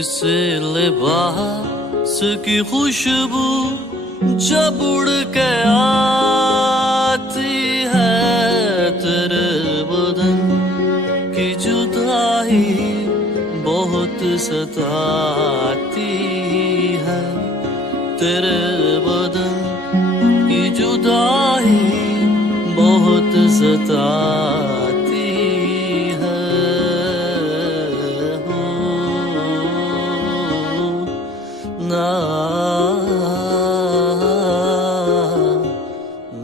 किस लिबास की खुशबू जब उड़ के आती है, तेरे बदन की जुदाई बहुत सताती है। तेरे बदन की जुदाई बहुत सताती है। हो ना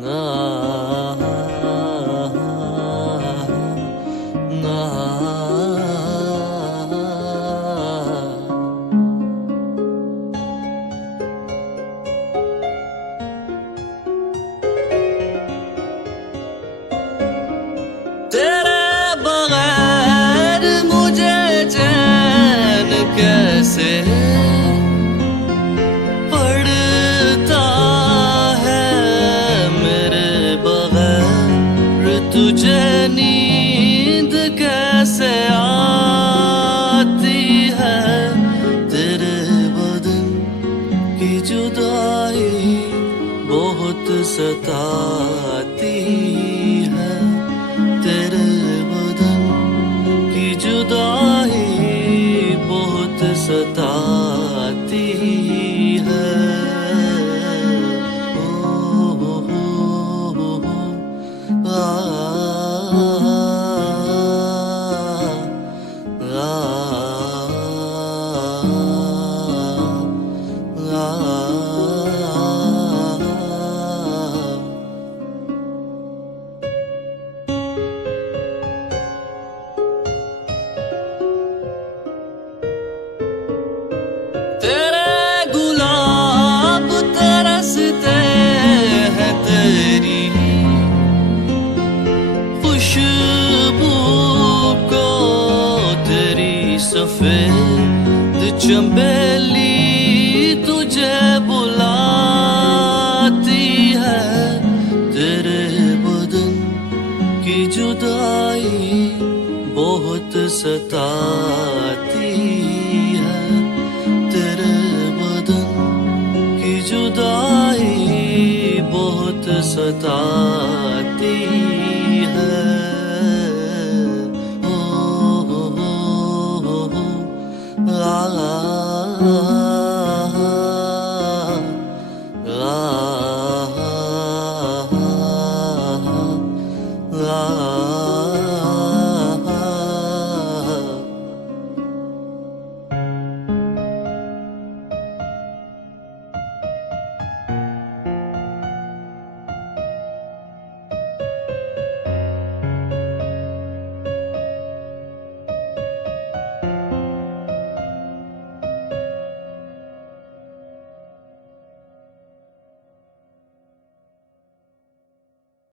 ना ना तेरे बगैर मुझे चैन कैसे पड़ता है, मेरे बगैर तुझे नींद कैसे आती है। तेरे बदन की जुदाई बहुत सताती है। तेरे बदन की जुदाई बहुत सताती है। ओ आ तेरे गुलाब तरसते हैं तेरी खुशबू को, तेरी सफेद चंबेली तुझे बुलाती है। तेरे बदन की जुदाई बहुत सताती है। तेरे बदन की जुदाई बहुत सताती है। ओ आ आ आ